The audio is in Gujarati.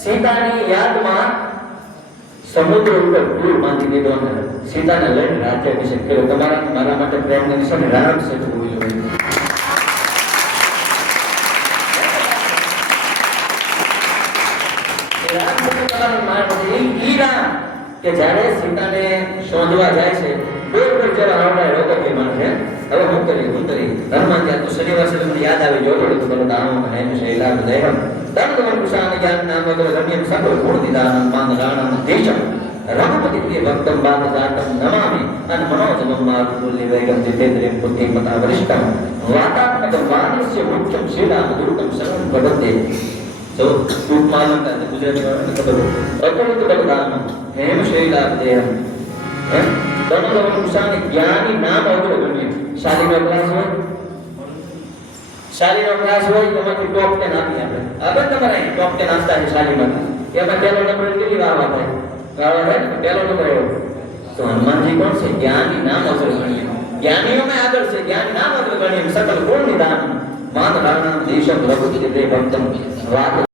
સીતાની યાદમાં સમુદ્ર ઉપર પુલ બાંધી દીધો અને સીતાને લઈને રાજ્યાભિષેક કર્યો. તમારા મારા માટે પ્રેમની નિશાની રામ સેતુ હોવી જોઈએ. રામ સેતુ તમારા મારા ઈ રામ કે જ્યારે સીતાને શોધવા જાય છે બરોબર જરા આવડા લોકો કે માણસે હવે હું કરી હનુમાન ત્યાં તો શનિવાર મને યાદ આવી જોડો તો બોલો દાનો અને એનું શૈલા દૈવમ તન તો કુશાન જ્ઞાન નામ વગર રમ્યમ સકળ ગુણ નિદાનમ માન રાણમ દેશમ રઘુપતિ પ્રિય ભક્તમ બાદ જાતમ નમામિ અન મનોજમમ માતુલ્ય વેગમ જીતેન્દ્રિયમ બુદ્ધિ મતા વરિષ્ઠમ વાતાત્મક વાનસ્ય મુખ્યમ શીલા દુર્ગમ સર્વમ ભગવતે તો ખૂબ માલમ કરતે ગુજરાતી વાળાને ખબર અતુલિત બલદાન હેમ શૈલા દેહમ दोनों नुकसान ज्ञानी नाम अग्र गण्य शालीनो क्लास હોય એમાં ટોપ 10 આપી આપણે તમારે ટોપ 10 આપતા છે શાલીમાં એમાં પહેલો નંબર કેટલી વાર આવે પહેલો નંબર આવ્યો તો હનુમાનજી કોણ છે જ્ઞાની નામ અગ્ર ગણ્ય જ્ઞાનીઓમાં આગળ છે જ્ઞાની નામ અગ્ર ગણ્ય સકલ ગુણ નિદાન માન રાણા દેશમ રઘુપતિ ભક્તમ વાત